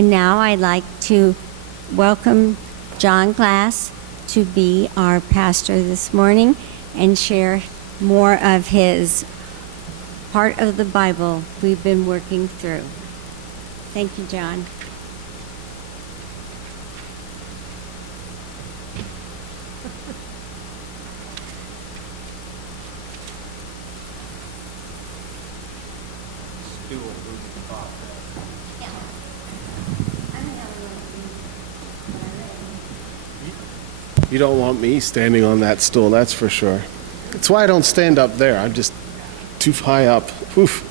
And now I'd like to welcome John Glass to be our pastor this morning and share more of his part of the Bible we've been working through. Thank you, John. You don't want me standing on that stool, that's for sure. That's why I don't stand up there. I'm just too high up. Oof.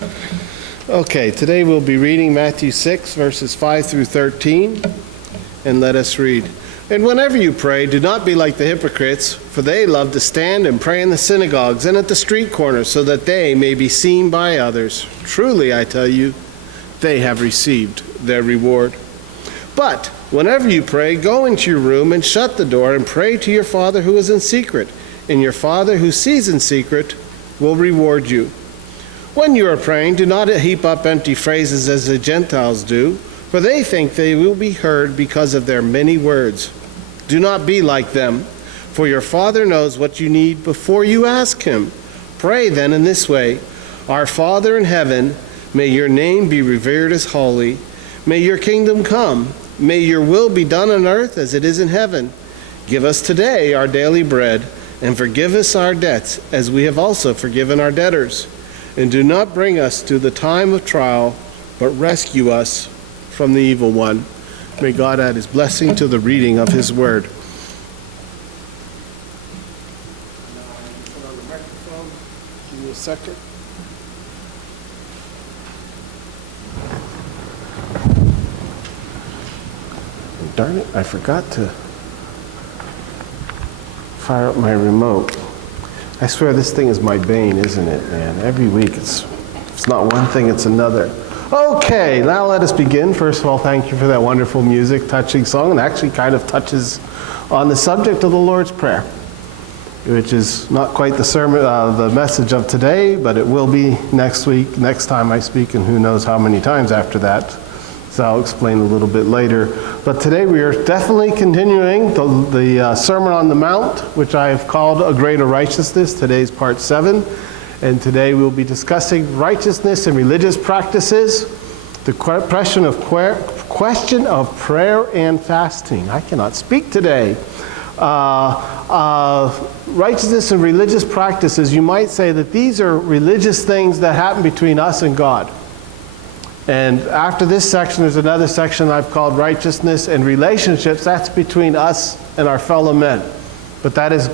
Okay, today we'll be reading Matthew 6, verses 5 through 13. And let us read. And whenever you pray, do not be like the hypocrites, for they love to stand and pray in the synagogues and at the street corners, so that they may be seen by others. Truly, I tell you, they have received their reward. But whenever you pray, go into your room and shut the door and pray to your Father who is in secret. And your Father who sees in secret will reward you. When you are praying, do not heap up empty phrases as the Gentiles do, for they think they will be heard because of their many words. Do not be like them, for your Father knows what you need before you ask him. Pray then in this way: Our Father in heaven, may your name be revered as holy. May your kingdom come. May your will be done on earth as it is in heaven. Give us today our daily bread, and forgive us our debts, as we have also forgiven our debtors. And do not bring us to the time of trial, but rescue us from the evil one. May God add his blessing to the reading of his word. Put on the microphone. Give me a second. Darn it, I forgot to fire up my remote. I swear this thing is my bane, isn't it, man? Every week it's not one thing, it's another. Okay, now let us begin. First of all, thank you for that wonderful music, touching song, and actually kind of touches on the subject of the Lord's Prayer, which is not quite the sermon, the message of today, but it will be next week, next time I speak, and who knows how many times after that. So I'll explain a little bit later. But today we are definitely continuing the Sermon on the Mount, which I have called A Greater Righteousness. Today's part 7. And today we'll be discussing righteousness and religious practices, the question of prayer and fasting. I cannot speak today. Righteousness and religious practices, you might say that these are religious things that happen between us and God. And after this section, there's another section I've called righteousness and relationships. That's between us and our fellow men. But that is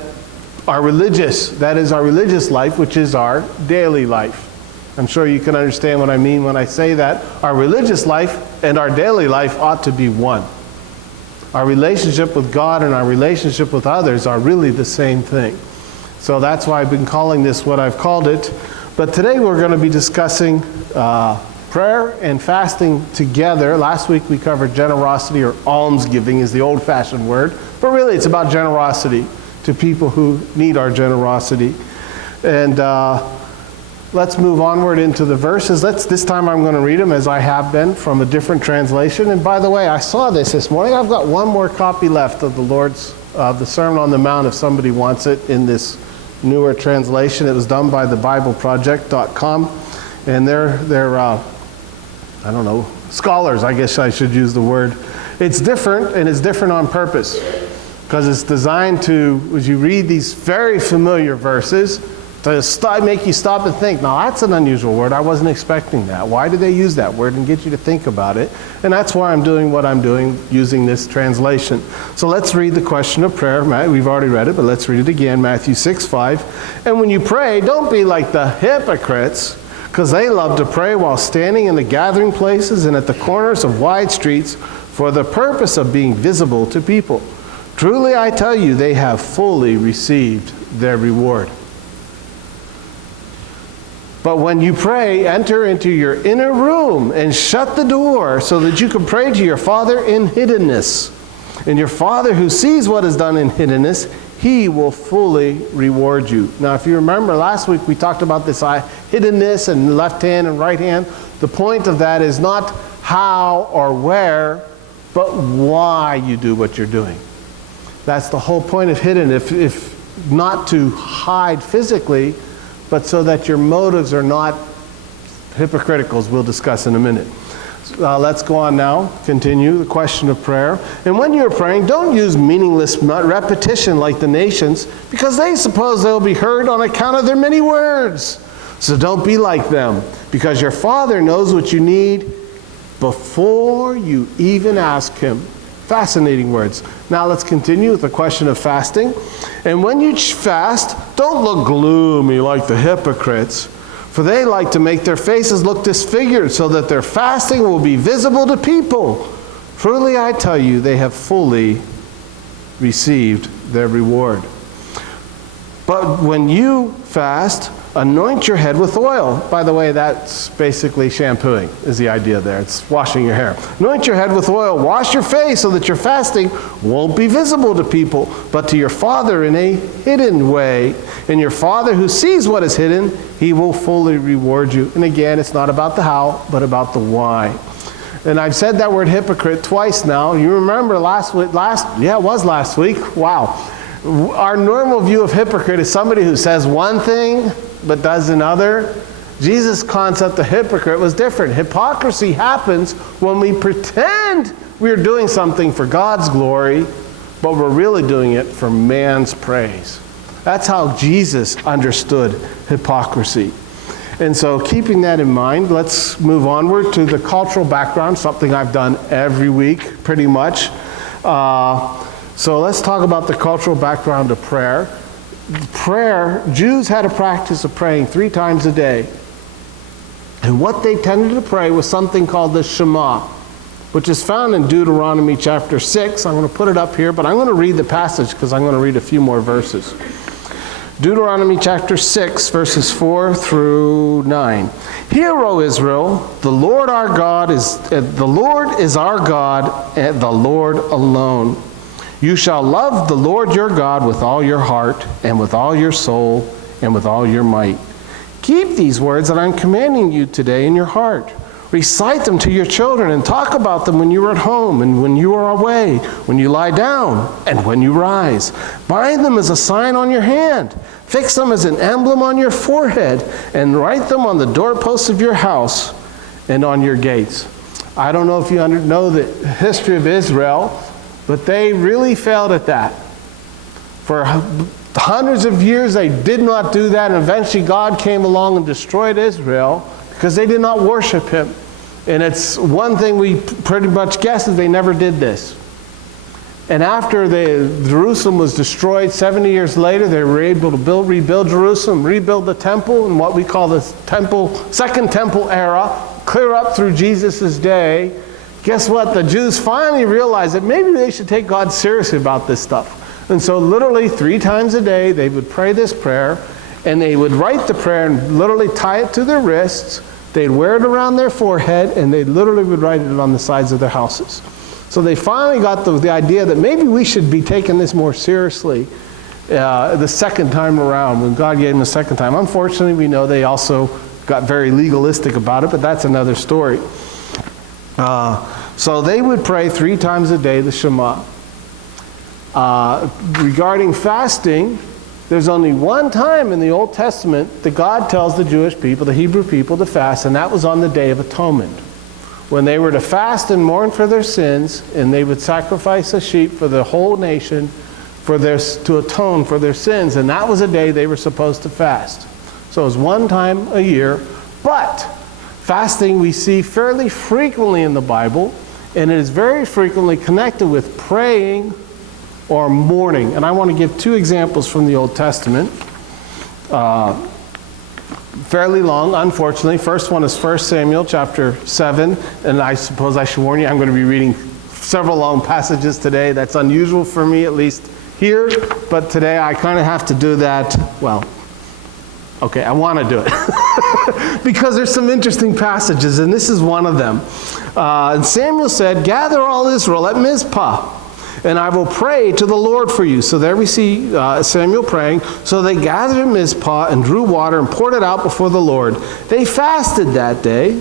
our religious life, which is our daily life. I'm sure you can understand what I mean when I say that. Our religious life and our daily life ought to be one. Our relationship with God and our relationship with others are really the same thing. So that's why I've been calling this what I've called it. But today we're going to be discussing prayer and fasting together. Last week we covered generosity, or almsgiving is the old-fashioned word. But really it's about generosity to people who need our generosity. And let's move onward into the verses. This time I'm going to read them as I have been from a different translation. And by the way, I saw this morning. I've got one more copy left of the Sermon on the Mount if somebody wants it in this newer translation. It was done by the BibleProject.com. And they're I don't know, scholars, I guess I should use the word. It's different, and it's different on purpose. Because it's designed to, as you read these very familiar verses, to make you stop and think, now that's an unusual word, I wasn't expecting that. Why do they use that word? And get you to think about it. And that's why I'm doing what I'm doing, using this translation. So let's read the question of prayer. We've already read it, but let's read it again, Matthew 6:5. And when you pray, don't be like the hypocrites, because they love to pray while standing in the gathering places and at the corners of wide streets for the purpose of being visible to people. Truly, I tell you, they have fully received their reward. But when you pray, enter into your inner room and shut the door so that you can pray to your Father in hiddenness. And your Father who sees what is done in hiddenness, he will fully reward you. Now, if you remember, last week we talked about this hiddenness and left hand and right hand. The point of that is not how or where, but why you do what you're doing. That's the whole point of hidden, if not to hide physically, but so that your motives are not hypocritical, as we'll discuss in a minute. Let's go on now, continue the question of prayer. And when you're praying, don't use meaningless repetition like the nations, because they suppose they'll be heard on account of their many words. So don't be like them, because your Father knows what you need before you even ask Him. Fascinating words. Now let's continue with the question of fasting. And when you fast, don't look gloomy like the hypocrites, for they like to make their faces look disfigured so that their fasting will be visible to people. Truly I tell you, they have fully received their reward. But when you fast, anoint your head with oil. By the way, that's basically shampooing, is the idea there. It's washing your hair. Anoint your head with oil. Wash your face so that your fasting won't be visible to people, but to your Father in a hidden way. And your Father who sees what is hidden, He will fully reward you. And again, it's not about the how, but about the why. And I've said that word hypocrite twice now. You remember last week? It was last week. Wow. Our normal view of hypocrite is somebody who says one thing but does another. Jesus' concept of hypocrite was different. Hypocrisy happens when we pretend we're doing something for God's glory, but we're really doing it for man's praise. That's how Jesus understood hypocrisy. And so keeping that in mind, let's move onward to the cultural background, something I've done every week pretty much. So let's talk about the cultural background of prayer. Prayer, Jews had a practice of praying 3 times a day. And what they tended to pray was something called the Shema, which is found in Deuteronomy chapter 6. I'm going to put it up here, but I'm going to read the passage because I'm going to read a few more verses. Deuteronomy chapter 6, verses 4 through 9. Hear, O Israel, the Lord our God is our God, and the Lord alone. You shall love the Lord your God with all your heart, and with all your soul, and with all your might. Keep these words that I'm commanding you today in your heart. Recite them to your children, and talk about them when you are at home, and when you are away, when you lie down, and when you rise. Bind them as a sign on your hand. Fix them as an emblem on your forehead, and write them on the doorposts of your house and on your gates. I don't know if you know the history of Israel, but they really failed at that. For hundreds of years they did not do that, and eventually God came along and destroyed Israel because they did not worship Him. And it's one thing we pretty much guess is they never did this. And after Jerusalem was destroyed, 70 years later, they were able to rebuild Jerusalem, rebuild the temple in what we call the Second Temple era, clear up through Jesus' day. Guess what? The Jews finally realized that maybe they should take God seriously about this stuff. And so literally 3 times a day, they would pray this prayer, and they would write the prayer and literally tie it to their wrists. They'd wear it around their forehead, and they literally would write it on the sides of their houses. So they finally got the idea that maybe we should be taking this more seriously the second time around, when God gave them a second time. Unfortunately, we know they also got very legalistic about it, but that's another story. So they would pray 3 times a day, the Shema. Regarding fasting, there's only one time in the Old Testament that God tells the Jewish people, the Hebrew people, to fast, and that was on the Day of Atonement, when they were to fast and mourn for their sins, and they would sacrifice a sheep for the whole nation to atone for their sins, and that was a day they were supposed to fast. So it was one time a year, but fasting we see fairly frequently in the Bible, and it is very frequently connected with praying or mourning. And I want to give 2 examples from the Old Testament. Fairly long, unfortunately. First one is 1 Samuel chapter 7, and I suppose I should warn you, I'm going to be reading several long passages today. That's unusual for me, at least here, but today I kind of have to do that. Well, okay, I want to do it because there's some interesting passages, and this is one of them. And Samuel said, "Gather all Israel at Mizpah, and I will pray to the Lord for you." So there we see Samuel praying. So they gathered at Mizpah and drew water and poured it out before the Lord. They fasted that day,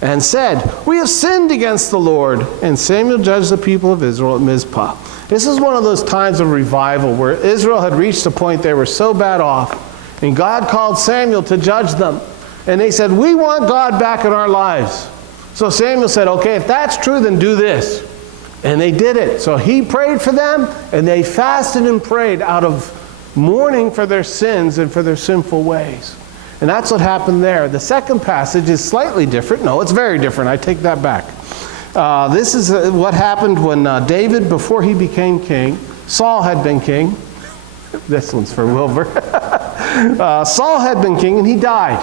and said, "We have sinned against the Lord." And Samuel judged the people of Israel at Mizpah. This is one of those times of revival where Israel had reached a point they were so bad off, and God called Samuel to judge them. And they said, "We want God back in our lives." So Samuel said, "Okay, if that's true, then do this." And they did it. So he prayed for them, and they fasted and prayed out of mourning for their sins and for their sinful ways. And that's what happened there. The second passage is slightly different. No, it's very different. I take that back. This is what happened when David, before he became king, Saul had been king. This one's for Wilbur. Saul had been king, and he died.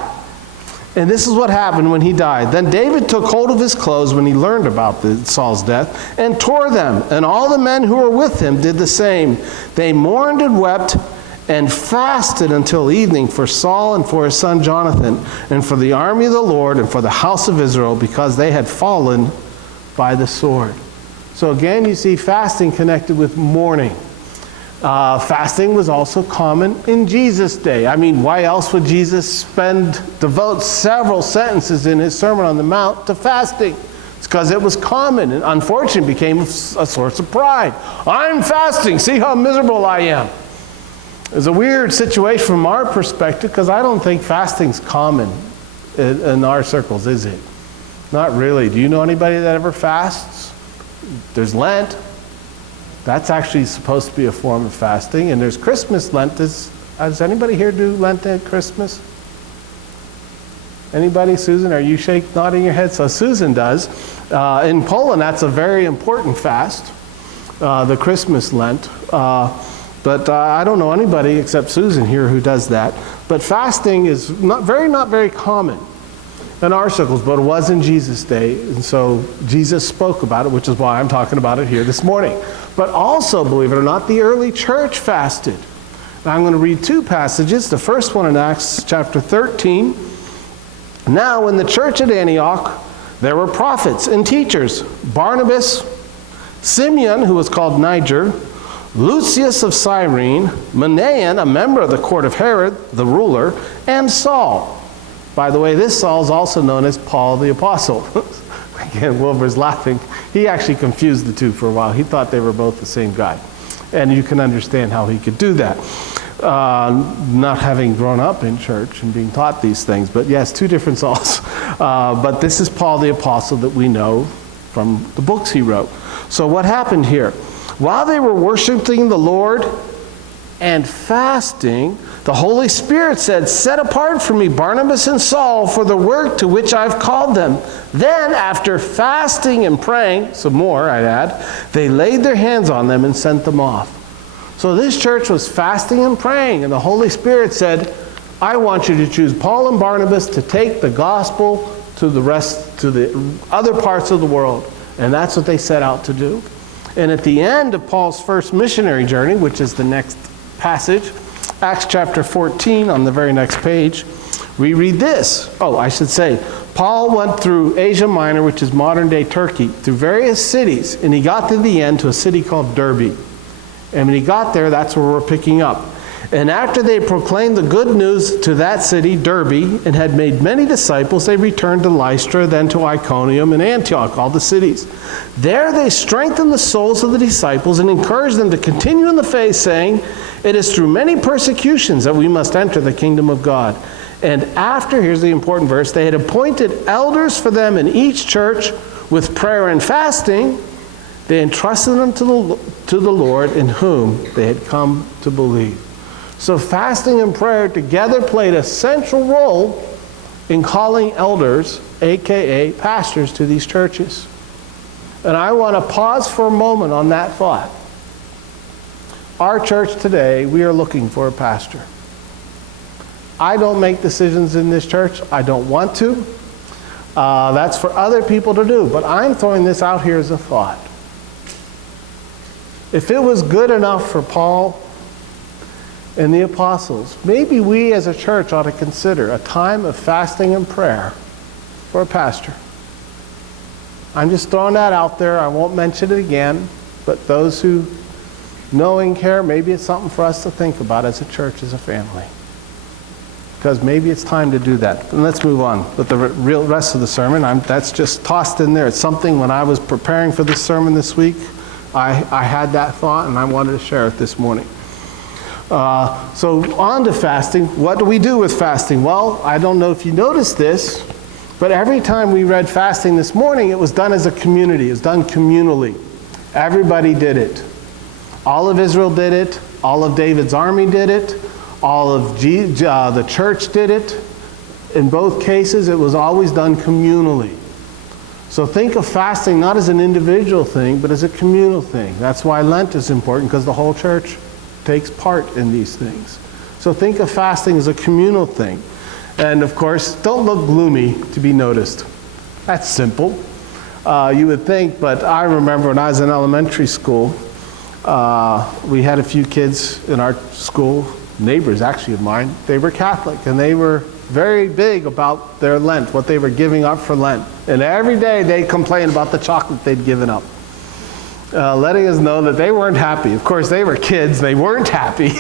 And this is what happened when he died. Then David took hold of his clothes when he learned about Saul's death and tore them. And all the men who were with him did the same. They mourned and wept and fasted until evening for Saul and for his son Jonathan and for the army of the Lord and for the house of Israel, because they had fallen by the sword. So again, you see fasting connected with mourning. Fasting was also common in Jesus' day. I mean, why else would Jesus devote several sentences in his Sermon on the Mount to fasting? It's because it was common, and unfortunately became a source of pride. I'm fasting, see how miserable I am. It's a weird situation from our perspective, because I don't think fasting's common in our circles, is it? Not really. Do you know anybody that ever fasts? There's Lent. That's actually supposed to be a form of fasting. And there's Christmas Lent. Does anybody here do Lent at Christmas? Anybody? Susan, are you nodding your head? So Susan does. In Poland, that's a very important fast, the Christmas Lent. But I don't know anybody except Susan here who does that. But fasting is not very common in our circles, but it was in Jesus' day. And so Jesus spoke about it, which is why I'm talking about it here this morning. But also, believe it or not, the early church fasted. Now I'm going to read two passages. The first one in Acts chapter 13. Now in the church at Antioch, there were prophets and teachers: Barnabas, Simeon, who was called Niger, Lucius of Cyrene, Manaen, a member of the court of Herod, the ruler, and Saul. By the way, this Saul is also known as Paul the Apostle. Again, Wilbur's laughing. He actually confused the two for a while. He thought they were both the same guy. And you can understand how he could do that, not having grown up in church and being taught these things. But yes, two different Sauls. But this is Paul the Apostle that we know from the books he wrote. So what happened here? While they were worshiping the Lord and fasting, the Holy Spirit said, "Set apart for me Barnabas and Saul for the work to which I've called them." Then, after fasting and praying, some more I'd add, they laid their hands on them and sent them off. So this church was fasting and praying, and the Holy Spirit said, "I want you to choose Paul and Barnabas to take the gospel to the other parts of the world." And that's what they set out to do. And at the end of Paul's first missionary journey, which is the next passage, Acts chapter 14, on the very next page, we read this. Paul went through Asia Minor, which is modern-day Turkey, through various cities, and he got to the end to a city called Derbe. And when he got there, that's where we're picking up. And after they proclaimed the good news to that city, Derbe, and had made many disciples, they returned to Lystra, then to Iconium and Antioch, all the cities. There they strengthened the souls of the disciples and encouraged them to continue in the faith, saying, "It is through many persecutions that we must enter the kingdom of God." And after, here's the important verse, they had appointed elders for them in each church with prayer and fasting. They entrusted them to the Lord in whom they had come to believe. So fasting and prayer together played a central role in calling elders, aka pastors, to these churches. And I want to pause for a moment on that thought. Our church today, we are looking for a pastor. I don't make decisions in this church. I don't want to. That's for other people to do. But I'm throwing this out here as a thought. If it was good enough for Paul and the apostles, maybe we as a church ought to consider a time of fasting and prayer for a pastor. I'm just throwing that out there. I won't mention it again. But those who know and care, maybe it's something for us to think about as a church, as a family. because maybe it's time to do that. And let's move on with the real rest of the sermon. That's just tossed in there. It's something when I was preparing for this sermon this week, I had that thought, and I wanted to share it this morning. So on to fasting. What do we do with fasting? Well, I don't know if you noticed this, but every time we read fasting this morning, it was done as a community. It was done communally. Everybody did it. All of Israel did it. All of David's army did it. All of the church did it. In both cases, it was always done communally. So think of fasting not as an individual thing, but as a communal thing. That's why Lent is important, because the whole church takes part in these things. So think of fasting as a communal thing. And of course, don't look gloomy to be noticed. That's simple. You would think, but I remember when I was in elementary school, we had a few kids in our school, neighbors actually of mine. They were Catholic, and they were very big about their Lent, what they were giving up for Lent. And every day they complained about the chocolate they'd given up, letting us know that they weren't happy. Of course, they were kids. They weren't happy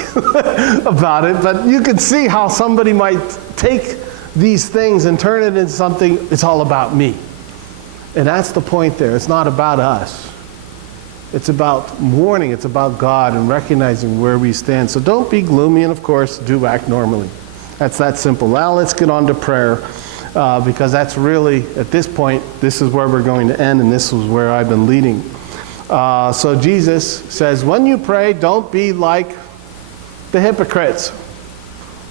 about it. But you can see how somebody might take these things and turn it into something, it's all about me. And that's the point there. It's not about us. It's about mourning. It's about God and recognizing where we stand. So don't be gloomy, and of course, do act normally. That's that simple. Now let's get on to prayer, because that's really, at this point, this is where we're going to end, and this is where I've been leading. So Jesus says, when you pray, don't be like the hypocrites.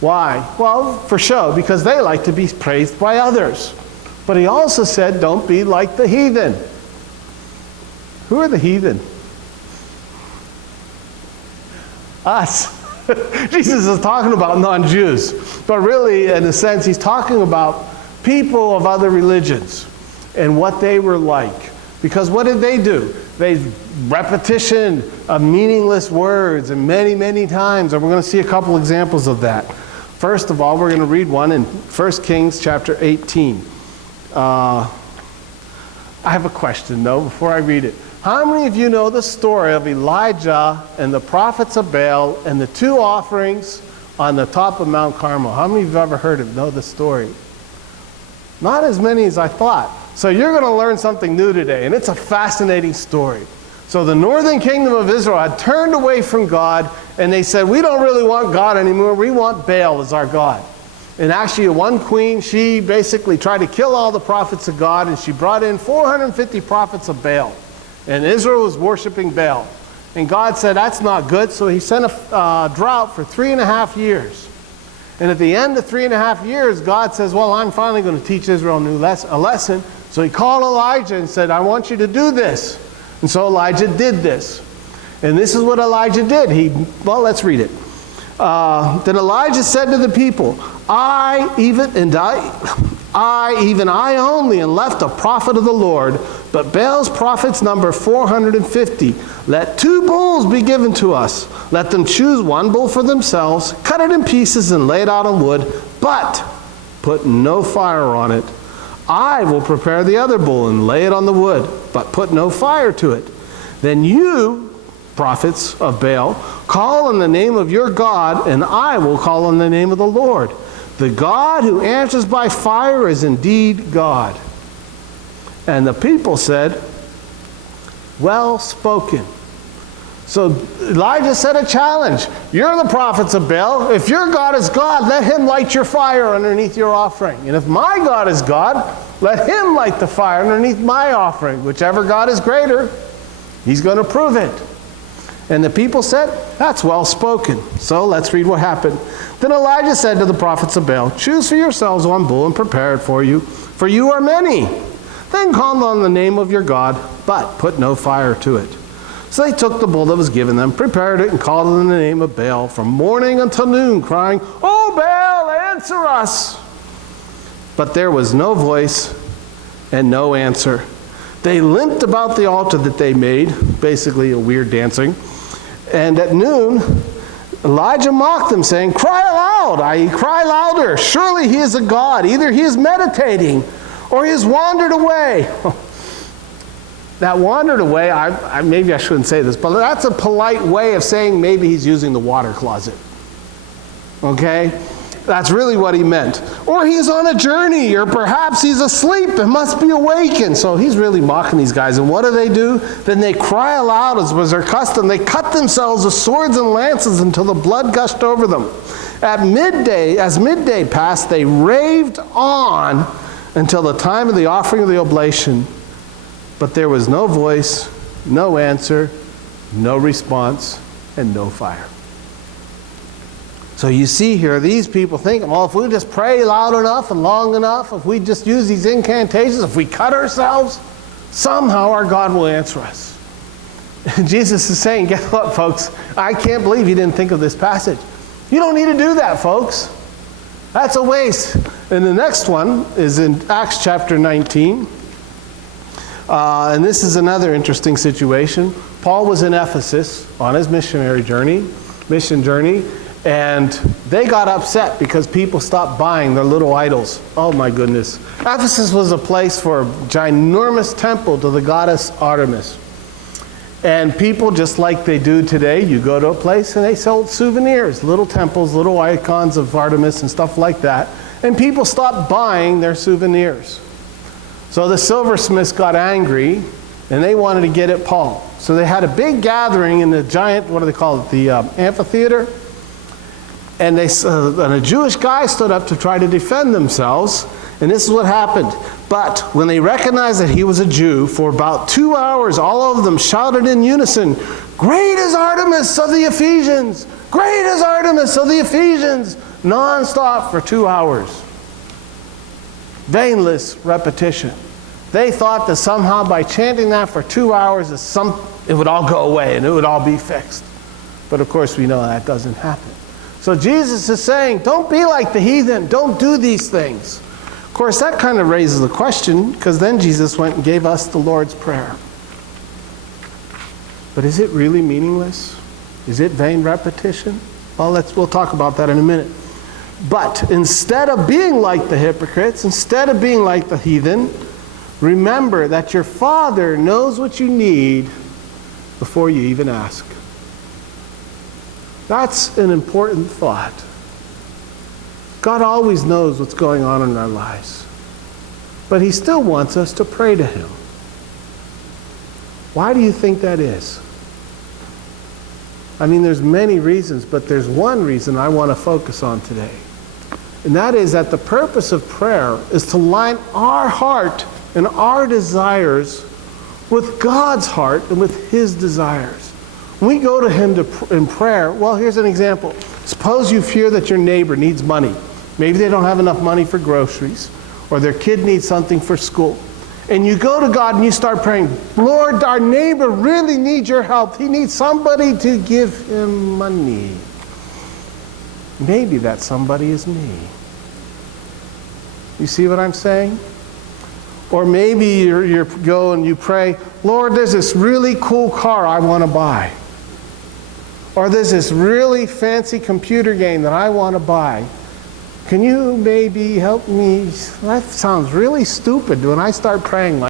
Why? Well, for show, because they like to be praised by others. But he also said, don't be like the heathen. Who are the heathen? Us. Jesus is talking about non-Jews. But really, in a sense, he's talking about people of other religions and what they were like. Because what did they do? They repetition of meaningless words and many, many times. And we're going to see a couple examples of that. First of all, we're going to read one in 1 Kings chapter 18. I have a question, though, before I read it. How many of you know the story of Elijah and the prophets of Baal and the two offerings on the top of Mount Carmel? How many of you have ever heard of, know the story? Not as many as I thought. So you're going to learn something new today, and it's a fascinating story. So the northern kingdom of Israel had turned away from God, and they said, we don't really want God anymore. We want Baal as our God. And actually, one queen, she basically tried to kill all the prophets of God, and she brought in 450 prophets of Baal. And Israel was worshiping Baal. And God said, that's not good, so he sent a drought for 3.5 years. And at the end of 3.5 years, God says, well, I'm finally going to teach Israel a lesson. So he called Elijah and said, I want you to do this. And so Elijah did this. And this is what Elijah did. Let's read it. Then Elijah said to the people, I only, and left a prophet of the Lord, but Baal's prophets number 450. Let 2 bulls be given to us. Let them choose 1 bull for themselves, cut it in pieces and lay it out on wood, but put no fire on it. I will prepare the other bull and lay it on the wood, but put no fire to it. Then you, prophets of Baal, call on the name of your God, and I will call on the name of the Lord. The God who answers by fire is indeed God. And the people said, well spoken. So Elijah set a challenge. You're the prophets of Baal. If your God is God, let him light your fire underneath your offering. And if my God is God, let him light the fire underneath my offering. Whichever God is greater, he's going to prove it. And the people said, that's well spoken. So let's read what happened. Then Elijah said to the prophets of Baal, choose for yourselves 1 bull and prepare it for you are many. Then call on the name of your God, but put no fire to it. So they took the bull that was given them, prepared it, and called on the name of Baal from morning until noon, crying, "O Baal, answer us!" But there was no voice and no answer. They limped about the altar that they made, basically a weird dancing. And at noon, Elijah mocked them, saying, "Cry aloud, i.e., cry louder. Surely he is a god. Either he is meditating, or he has wandered away." That wandered away, maybe I shouldn't say this, but that's a polite way of saying maybe he's using the water closet. Okay? That's really what he meant. Or he's on a journey, or perhaps he's asleep and must be awakened. So he's really mocking these guys. And what do? Then they cry aloud, as was their custom. They cut themselves with swords and lances until the blood gushed over them. As midday passed, they raved on until the time of the offering of the oblation. But there was no voice, no answer, no response, and no fire. So you see here, these people think, well, if we just pray loud enough and long enough, if we just use these incantations, if we cut ourselves, somehow our God will answer us. And Jesus is saying, guess what, folks? I can't believe you didn't think of this passage. You don't need to do that, folks. That's a waste. And the next one is in Acts chapter 19. And this is another interesting situation. Paul was in Ephesus on his mission journey, and they got upset because people stopped buying their little idols. Oh my goodness. Ephesus was a place for a ginormous temple to the goddess Artemis. And people, just like they do today, you go to a place and they sold souvenirs, little temples, little icons of Artemis and stuff like that. And people stopped buying their souvenirs. So the silversmiths got angry and they wanted to get at Paul. So they had a big gathering in the giant, what do they call it, the amphitheater. And a Jewish guy stood up to try to defend themselves. And this is what happened. But when they recognized that he was a Jew, for about 2 hours, all of them shouted in unison, "Great is Artemis of the Ephesians! Great is Artemis of the Ephesians!" Non-stop for 2 hours. Vainless repetition. They thought that somehow by chanting that for 2 hours, it would all go away and it would all be fixed. But of course we know that doesn't happen. So Jesus is saying, don't be like the heathen. Don't do these things. Of course, that kind of raises the question, because then Jesus went and gave us the Lord's Prayer. But is it really meaningless? Is it vain repetition? Well, we'll talk about that in a minute. But instead of being like the hypocrites, instead of being like the heathen, remember that your Father knows what you need before you even ask. That's an important thought. God always knows what's going on in our lives. But He still wants us to pray to Him. Why do you think that is? I mean, there's many reasons, but there's one reason I want to focus on today. And that is that the purpose of prayer is to line our heart and our desires with God's heart and with His desires. When we go to Him in prayer, well, here's an example. Suppose you fear that your neighbor needs money. Maybe they don't have enough money for groceries, or their kid needs something for school. And you go to God and you start praying, "Lord, our neighbor really needs your help. He needs somebody to give him money." Maybe that somebody is me. You see what I'm saying? Or maybe you go and you pray, "Lord, there's this really cool car I want to buy." Or there's this really fancy computer game that I want to buy. Can you maybe help me? That sounds really stupid when I start praying like